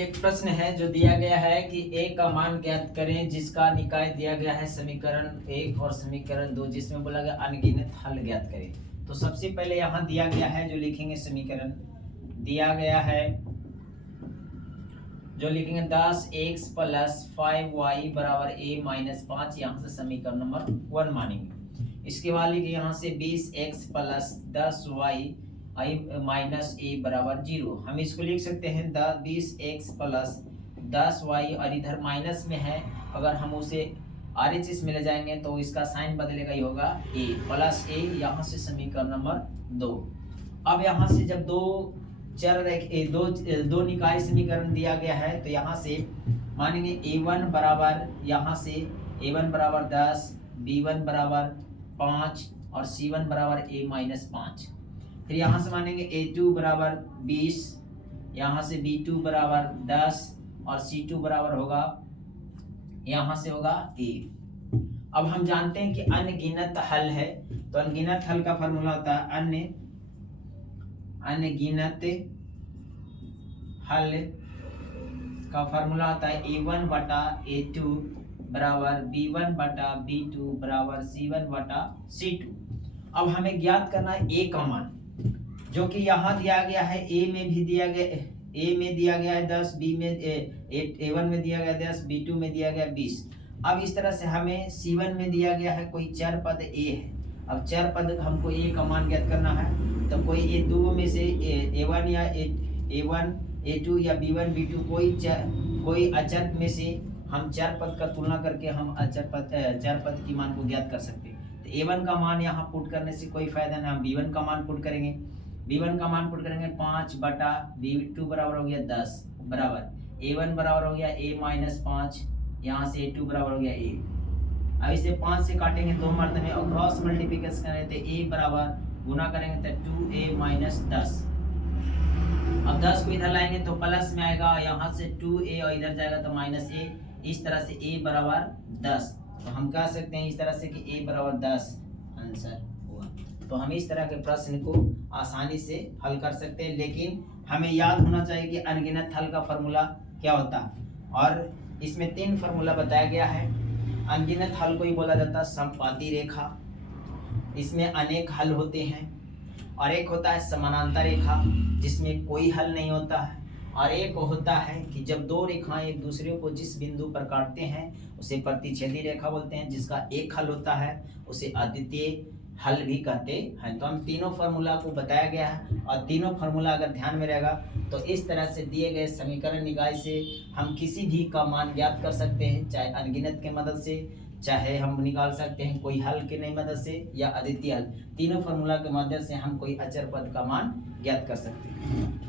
एक प्रश्न है जो दिया गया है कि a का मान ज्ञात करें जिसका निकाय दिया गया है समीकरण 1 और समीकरण 2, जिसमें बोला गया अनगिनत हल ज्ञात करें। तो सबसे पहले यहाँ दिया गया है जो लिखेंगे समीकरण दिया गया है जो लिखेंगे 10x + 5y = a - 5। यहाँ से समीकरण नंबर 1 मानेंगे। इसके बाद लिखे यहाँ से 20x + 10y - a = 0। हम इसको लिख सकते हैं 20x + 10y और इधर माइनस में है, अगर हम उसे RHS में ले जाएंगे तो इसका साइन बदलेगा, ये होगा a प्लस a। यहाँ से समीकरण नंबर 2। अब यहाँ से जब दो निकाय समीकरण दिया गया है तो यहाँ से मानेंगे a1 बराबर यहाँ से a1 बराबर 10, b1 बराबर 5 और c1 बराबर a - 5। फिर यहाँ से मानेंगे a2 बराबर 20, यहाँ से b2 बराबर 10 और c2 बराबर होगा यहाँ से होगा a। अब हम जानते हैं कि अनगिनत हल है, तो अनगिनत हल का फॉर्मूला होता है अनगिनत हल का फॉर्मूला होता है a1 बटा a2 बराबर b1 बटा b2 बराबर c1 बटा c2। अब हमें ज्ञात करना है a का मान, जो कि यहाँ दिया गया है a में दिया गया है 10, b में a1 में दिया गया 10, b2 में दिया गया 20। अब इस तरह से हमें c1 में दिया गया है कोई चर पद a है। अब चर पद हमको a का मान ज्ञात करना है, तो कोई ए दो में से a1 या a1 a2 या b1 b2 कोई अचर में से हम चर पद का तुलना करके हम चर पद की मान को ज्ञात कर सकते हैं। तो a1 का मान यहाँ पुट करने से कोई फायदा नहीं, हम b1 का मान पुट करेंगे। b1 का मान पुट करेंगे 5 बटा b2 बराबर हो गया 10 बराबर a1 बराबर हो गया a - 5, यहाँ से a2 बराबर हो गया a। अब इसे 5 से काटेंगे 2 मर्तबे और क्रॉस मल्टीप्लिकेशन करेंगे तो a बराबर गुना करेंगे तो 2a - 10। अब 10 को इधर लाएंगे तो प्लस में आएगा, यहाँ से 2a और इधर जाएगा तो -a। इस तरह से a बराबर 10। तो हम कह सकते हैं इस तरह से कि a बराबर 10 आंसर हुआ। तो हम इस तरह के प्रश्न को आसानी से हल कर सकते हैं, लेकिन हमें याद होना चाहिए कि अनगिनत हल का फॉर्मूला क्या होता है। और इसमें 3 फार्मूला बताया गया है। अनगिनत हल को ही बोला जाता है समपाती रेखा, इसमें अनेक हल होते हैं। और एक होता है समानांतर रेखा जिसमें कोई हल नहीं होता है। और एक होता है कि जब दो रेखाएं एक दूसरे को जिस बिंदु पर काटते हैं उसे प्रतिच्छेदी रेखा बोलते हैं, जिसका एक हल होता है उसे अद्वितीय हल भी कहते हैं। तो हम तीनों फार्मूला को बताया गया है, और तीनों फार्मूला अगर ध्यान में रहेगा तो इस तरह से दिए गए समीकरण निकाय से हम किसी भी का मान ज्ञात कर सकते हैं, चाहे अनगिनत के मदद से, चाहे हम निकाल सकते हैं कोई हल के नहीं मदद से या अद्वितीय हल। तीनों फार्मूला के मदद से हम कोई अचर पद का मान ज्ञात कर सकते हैं।